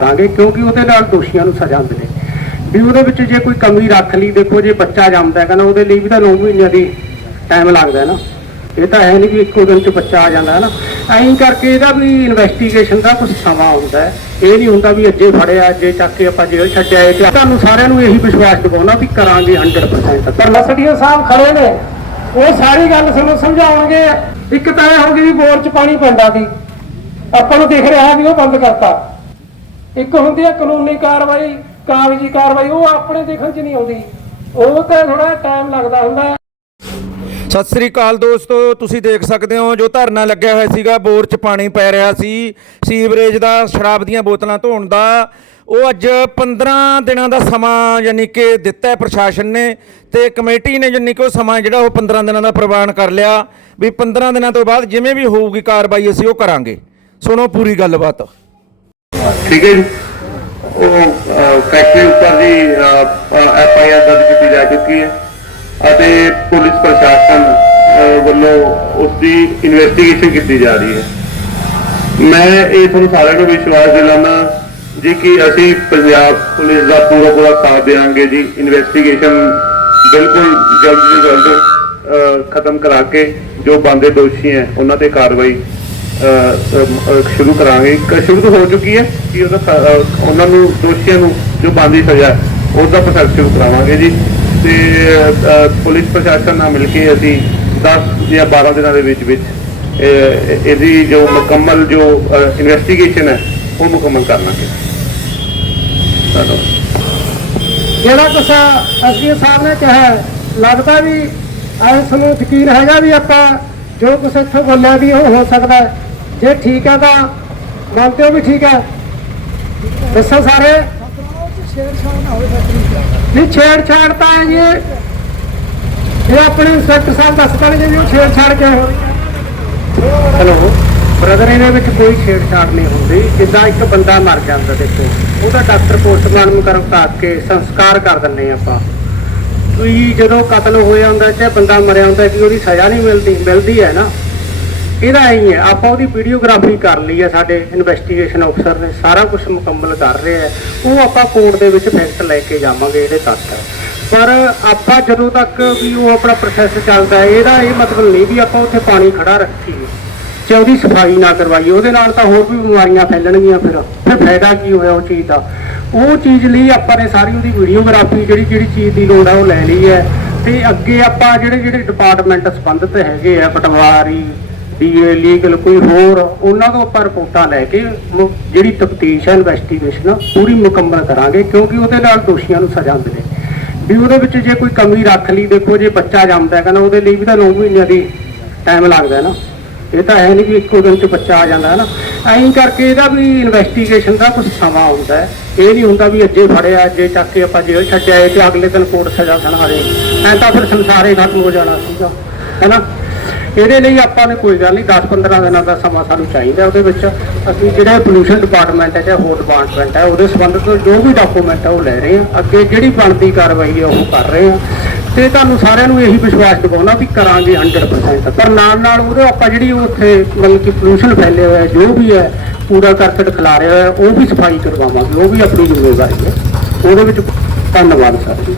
ਕਰਾਂਗੇ ਕਿਉਂਕਿ ਉਹਦੇ ਨਾਲ ਦੋਸ਼ੀਆਂ ਨੂੰ ਸਜ਼ਾ ਮਿਲੇ। ਵੀ ਉਹਦੇ ਵਿੱਚ ਜੇ ਕੋਈ ਕਮੀ ਰੱਖ ਲਈ, ਦੇਖੋ ਜੇ ਬੱਚਾ ਜੰਮਦਾ ਹੈਗਾ ਨਾ, ਉਹਦੇ ਲਈ ਵੀ ਤਾਂ 9 ਮਹੀਨਿਆਂ ਦੀ ਟਾਈਮ ਲੱਗਦਾ ਹੈ ਨਾ। ਇਹ ਤਾਂ ਹੈ ਨਹੀਂ ਵੀ ਇੱਕੋ ਦਿਨ ਚ ਬੱਚਾ ਆ ਜਾਂਦਾ, ਹੈ ਨਾ। ਐਂ ਕਰਕੇ ਇਹਦਾ ਵੀ ਇਨਵੈਸਟੀਗੇਸ਼ਨ ਦਾ ਕੁਝ ਸਮਾਂ ਹੁੰਦਾ ਹੈ। ਇਹ ਨਹੀਂ ਹੁੰਦਾ ਵੀ ਅੱਜੇ ਫੜਿਆ, ਅੱਜੇ ਚੱਕ ਕੇ ਆਪਾਂ ਜੇਲ੍ਹ ਛੱਡਿਆ, ਇਹ ਤੁਹਾਨੂੰ ਸਾਰਿਆਂ ਨੂੰ ਇਹੀ ਵਿਸ਼ਵਾਸ ਦਿਵਾਉਣਾ ਵੀ ਕਰਾਂਗੇ 100% ਪਰ ਮਸੜੀਓ ਸਾਹਿਬ ਖੜੇ ਨੇ। ਉਹ ਸਾਰੀ ਗੱਲ ਸਾਨੂੰ ਸਮਝਾਉਣਗੇ। ਇੱਕ ਤਾਂ ਇਹ ਹੋ ਗਈ ਵੀ ਬੋਰ ਚ ਪਾਣੀ ਪੈਂਦਾ ਸੀ। ਆਪਾਂ ਨੂੰ ਦੇਖ ਰਿਹਾ ਵੀ ਉਹ ਬੰਦ ਕਰਤਾ। ਇੱਕ ਹੁੰਦੀ ਹੈ ਕਾਨੂੰਨੀ ਕਾਰਵਾਈ, ਕਾਗਜ਼ੀ ਕਾਰਵਾਈ, ਉਹ ਆਪਣੇ ਦੇਖਣ 'ਚ ਨਹੀਂ ਆਉਂਦੀ। ਉਹ ਤਾਂ ਥੋੜਾ ਟਾਈਮ ਲੱਗਦਾ ਹੁੰਦਾ। ਸਤਿ ਸ੍ਰੀ ਅਕਾਲ ਦੋਸਤੋ, ਤੁਸੀਂ ਦੇਖ ਸਕਦੇ ਹੋ ਜੋ ਧਰਨਾ ਲੱਗਿਆ ਹੋਇਆ ਸੀਗਾ, ਬੋਰ 'ਚ ਪਾਣੀ ਪੈ ਰਿਹਾ ਸੀ, ਸੀਵਰੇਜ ਦਾ, ਸ਼ਰਾਬ ਦੀਆਂ ਬੋਤਲਾਂ ਧੋਣ ਦਾ। ਉਹ ਅੱਜ 15 ਦਿਨਾਂ ਦਾ ਸਮਾਂ ਯਾਨੀ ਕਿ ਦਿੱਤਾ ਪ੍ਰਸ਼ਾਸਨ ਨੇ ਤੇ ਕਮੇਟੀ ਨੇ ਯਾਨੀ ਕਿ ਉਹ ਸਮਾਂ ਜਿਹੜਾ ਉਹ 15 ਦਿਨਾਂ ਦਾ ਪ੍ਰਵਾਨ ਕਰ ਲਿਆ ਵੀ 15 ਦਿਨਾਂ ਤੋਂ ਬਾਅਦ ਜਿਵੇਂ ਵੀ ਹੋਊਗੀ ਕਾਰਵਾਈ ਅਸੀਂ ਉਹ ਕਰਾਂਗੇ। ਸੁਣੋ ਪੂਰੀ ਗੱਲਬਾਤ। ਠੀਕ ਹੈ ਜੀ। ਉਹ ਫੈਕਟਰੀ ਉੱਪਰ ਦੀ ਐਫ ਆਈ ਆਰ ਦਰਜ ਕੀਤੀ ਜਾ ਚੁੱਕੀ ਹੈ ਅਤੇ ਪੁਲਿਸ ਪ੍ਰਸ਼ਾਸਨ ਵੱਲੋਂ ਉਸ ਦੀ ਇਨਵੈਸਟੀਗੇਸ਼ਨ ਕੀਤੀ ਜਾ ਰਹੀ ਹੈ। ਮੈਂ ਇਹ ਤੁਹਾਨੂੰ ਸਾਰਿਆਂ ਨੂੰ ਵਿਸ਼ਵਾਸ ਦਿਲਾਨਾ ਜੀ ਕਿ ਅਸੀਂ ਪੰਜਾਬ ਪੁਲਿਸ ਦਾ ਪੂਰਾ ਪੂਰਾ ਸਾਥ ਦੇਵਾਂਗੇ ਜੀ। ਇਨਵੈਸਟੀਗੇਸ਼ਨ ਬਿਲਕੁਲ ਜਲਦ ਤੋਂ ਜਲਦ ਖਤਮ ਕਰਾ ਕੇ ਜੋ ਬੰਦੇ ਦੋਸ਼ੀ ਹੈ, ਉਹਨਾਂ ਤੇ ਕਾਰਵਾਈ ਸ਼ੁਰੂ ਕਰਾਂਗੇ। ਸ਼ੁਰੂ ਹੋ ਚੁੱਕੀ ਹੈ ਕਿ ਉਹਦਾ ਉਹਨਾਂ ਨੂੰ ਦੋਸ਼ੀਆਂ ਨੂੰ ਜੋ ਬੰਦੀ ਸਜ਼ਾ ਹੈ, ਪ੍ਰੋਸੈਸ ਸ਼ੁਰੂ ਕਰਾਵਾਂਗੇ ਜੀ। ਤੇ ਪੁਲਿਸ ਪ੍ਰਸ਼ਾਸਨ ਨਾਲ ਮਿਲ ਕੇ ਅਸੀਂ 10 ਜਾਂ 12 ਦਿਨਾਂ ਦੇ ਵਿੱਚ ਵਿੱਚ ਇਹਦੀ ਜੋ ਮੁਕੰਮਲ ਜੋ ਇਨਵੈਸਟੀਗੇਸ਼ਨ ਹੈ ਉਹ ਮੁਕੰਮਲ ਕਰ ਲਾਂਗੇ ਜਿਹੜਾ ਕੁਛ ਅਸਲੀ ਸਾਹਿਬ ਨੇ ਕਿਹਾ ਲੱਗਦਾ ਵੀ ਐਸ ਨੂੰ ਯਕੀਨ ਹੈਗਾ ਵੀ ਆਪਾਂ ਜੋ ਕੁਛ ਇੱਥੋਂ ਬੋਲਿਆ ਵੀ ਉਹ ਹੋ ਸਕਦਾ ਹੈ। ਜੇ ਠੀਕ ਹੈ ਤਾਂ ਮੰਨਦੇ ਹੋ ਵੀ ਠੀਕ ਹੈ ਦੱਸੋ ਸਾਰੇ। ਨਹੀਂ ਛੇੜਛਾੜ ਤਾਂ ਹੈ ਜੀ। ਇਹ ਆਪਣੇ ਇੰਸਪੈਕਟਰ ਸਾਹਿਬ ਦੱਸ ਦੇਣਗੇ ਵੀ ਉਹ ਛੇੜਛਾੜ ਕਿਆ ਹੋ ਰਹੀ ਹੈ? ਹੈਲੋ। ਬ੍ਰਦਰ ਇਹਦੇ ਵਿੱਚ ਕੋਈ ਛੇੜਛਾੜ ਨਹੀਂ ਹੁੰਦੀ। ਜਿੱਦਾਂ ਇੱਕ ਬੰਦਾ ਮਰ ਜਾਂਦਾ ਦੇਖੋ। ਉਹਦਾ ਡਾਕਟਰ ਪੋਸਟਮਾਰਟਮ ਕਰਵਾ ਕੇ ਸੰਸਕਾਰ ਕਰ ਦਿੰਦੇ ਆਪਾਂ। ਕੋਈ ਜਦੋਂ ਕਤਲ ਹੋਇਆ ਹੁੰਦਾ ਚਾਹੇ ਬੰਦਾ ਮਰਿਆ ਹੁੰਦਾ ਕਿ ਉਹਦੀ ਸਜ਼ਾ ਨਹੀਂ ਮਿਲਦੀ ਮਿਲਦੀ ਹੈ ਨਾ। ਇਹਦਾ ਐਂ ਹੀ ਹੈ ਆਪਾਂ ਉਹਦੀ ਵੀਡੀਓਗ੍ਰਾਫੀ ਕਰ ਲਈ ਹੈ ਸਾਡੇ ਇਨਵੈਸਟੀਗੇਸ਼ਨ ਅਫਸਰ ਨੇ, ਸਾਰਾ ਕੁਝ ਮੁਕੰਮਲ ਕਰ ਰਿਹਾ ਹੈ। ਉਹ ਆਪਾਂ ਕੋਰਟ ਦੇ ਵਿੱਚ ਫੈਕਟ ਲੈ ਕੇ ਜਾਵਾਂਗੇ ਇਹਦੇ ਤੱਕ। ਪਰ ਆਪਾਂ ਜਦੋਂ ਤੱਕ ਵੀ ਉਹ ਆਪਣਾ ਪ੍ਰੋਸੈਸ ਚੱਲਦਾ ਹੈ, ਇਹਦਾ ਇਹ ਮਤਲਬ ਨਹੀਂ ਵੀ ਆਪਾਂ ਉੱਥੇ ਪਾਣੀ ਖੜਾ ਰੱਖੀਏ ਤੇ ਉਹਦੀ ਸਫ਼ਾਈ ਨਾ ਕਰਵਾਈਏ। ਉਹਦੇ ਨਾਲ ਤਾਂ ਹੋਰ ਵੀ ਬਿਮਾਰੀਆਂ ਫੈਲਣਗੀਆਂ ਫਿਰ। ਫਿਰ ਫਾਇਦਾ ਕੀ ਹੋਇਆ ਉਹ ਚੀਜ਼ ਦਾ? ਉਹ ਚੀਜ਼ ਲਈ ਆਪਾਂ ਨੇ ਸਾਰੀ ਉਹਦੀ ਵੀਡੀਓਗ੍ਰਾਫੀ ਜਿਹੜੀ ਜਿਹੜੀ ਚੀਜ਼ ਦੀ ਲੋੜ ਹੈ ਉਹ ਲੈ ਲਈ ਹੈ। ਤੇ ਅੱਗੇ ਆਪਾਂ ਜਿਹੜੇ ਜਿਹੜੇ ਡਿਪਾਰਟਮੈਂਟ ਸੰਬੰਧਿਤ ਹੈਗੇ ਆ, ਪਟਵਾਰੀ ਡੀਏ ਲੀਗਲ ਕੋਈ ਹੋਰ, ਉਹਨਾਂ ਤੋਂ ਆਪਾਂ ਰਿਪੋਰਟਾਂ ਲੈ ਕੇ ਮੁ- ਜਿਹੜੀ ਤਫਤੀਸ਼ ਹੈ ਇਨਵੈਸਟੀਗੇਸ਼ਨ ਪੂਰੀ ਮੁਕੰਮਲ ਕਰਾਂਗੇ, ਕਿਉਂਕਿ ਉਹਦੇ ਨਾਲ ਦੋਸ਼ੀਆਂ ਨੂੰ ਸਜ਼ਾ ਮਿਲੇ। ਵੀ ਉਹਦੇ ਵਿੱਚ ਜੇ ਕੋਈ ਕਮੀ ਰੱਖ ਲਈ, ਦੇਖੋ ਜੇ ਬੱਚਾ ਜੰਮਦਾ ਹੈਗਾ ਨਾ, ਉਹਦੇ ਲਈ ਵੀ ਤਾਂ 9 ਮਹੀਨਿਆਂ ਦੀ ਟਾਈਮ ਲੱਗਦਾ ਹੈ ਨਾ। ਇਹ ਤਾਂ ਹੈ ਨਹੀਂ ਵੀ ਇੱਕੋ ਦਿਨ ਚ ਬੱਚਾ ਆ ਜਾਂਦਾ ਹੈ ਨਾ। ਐਂ ਕਰਕੇ ਇਹਦਾ ਵੀ ਇਨਵੈਸਟੀਗੇਸ਼ਨ ਦਾ ਕੁਝ ਸਮਾਂ ਹੁੰਦਾ ਹੈ। ਇਹ ਨਹੀਂ ਹੁੰਦਾ ਵੀ ਅੱਜੇ ਫੜਿਆ, ਅੱਜੇ ਚੱਕ ਕੇ ਆਪਾਂ ਜੇਲ੍ਹ ਛੱਡਿਆ ਤੇ ਅਗਲੇ ਦਿਨ ਕੋਰਟ ਸਜ਼ਾ ਸੁਣਾ ਦੇ ਐਂ ਤਾਂ ਫਿਰ ਸੰਸਾਰੇ ਖਤਮ ਹੋ ਜਾਣਾ ਸੀਗਾ। ਹੈਨਾ ਇਹਦੇ ਲਈ ਆਪਾਂ ਨੇ ਕੋਈ ਗੱਲ ਨਹੀਂ 10-15 ਦਿਨਾਂ ਦਾ ਸਮਾਂ ਸਾਨੂੰ ਚਾਹੀਦਾ ਉਹਦੇ ਵਿੱਚ। ਅਸੀਂ ਜਿਹੜਾ ਪੋਲੂਸ਼ਨ ਡਿਪਾਰਟਮੈਂਟ ਹੈ ਜਾਂ ਹੋਰ ਡਿਪਾਰਟਮੈਂਟ ਹੈ, ਉਹਦੇ ਸੰਬੰਧਿਤ ਜੋ ਵੀ ਡਾਕੂਮੈਂਟ ਹੈ ਉਹ ਲੈ ਰਹੇ ਹਾਂ। ਅੱਗੇ ਜਿਹੜੀ ਬਣਦੀ ਕਾਰਵਾਈ ਹੈ ਉਹ ਕਰ ਰਹੇ ਹਾਂ। ਤੇ ਤੁਹਾਨੂੰ ਸਾਰਿਆਂ ਨੂੰ ਇਹੀ ਵਿਸ਼ਵਾਸ ਦਿਵਾਉਣਾ ਵੀ ਕਰਾਂਗੇ 100% ਪਰ ਨਾਲ ਨਾਲ ਉਹਦੇ ਆਪਾਂ ਜਿਹੜੀ ਉੱਥੇ ਮਤਲਬ ਕਿ ਪੋਲੂਸ਼ਨ ਫੈਲੇ ਹੋਇਆ, ਜੋ ਵੀ ਹੈ, ਕੂੜਾ ਕਰਕਟ ਖਿਲਾ ਰਿਹਾ ਹੈ ਉਹ ਵੀ ਸਫ਼ਾਈ ਕਰਵਾਵਾਂਗੇ। ਉਹ ਵੀ ਆਪਣੀ ਜ਼ਿੰਮੇਵਾਰੀ ਹੈ। ਉਹਦੇ ਵਿੱਚ ਧੰਨਵਾਦ ਸਰ। ਜੀ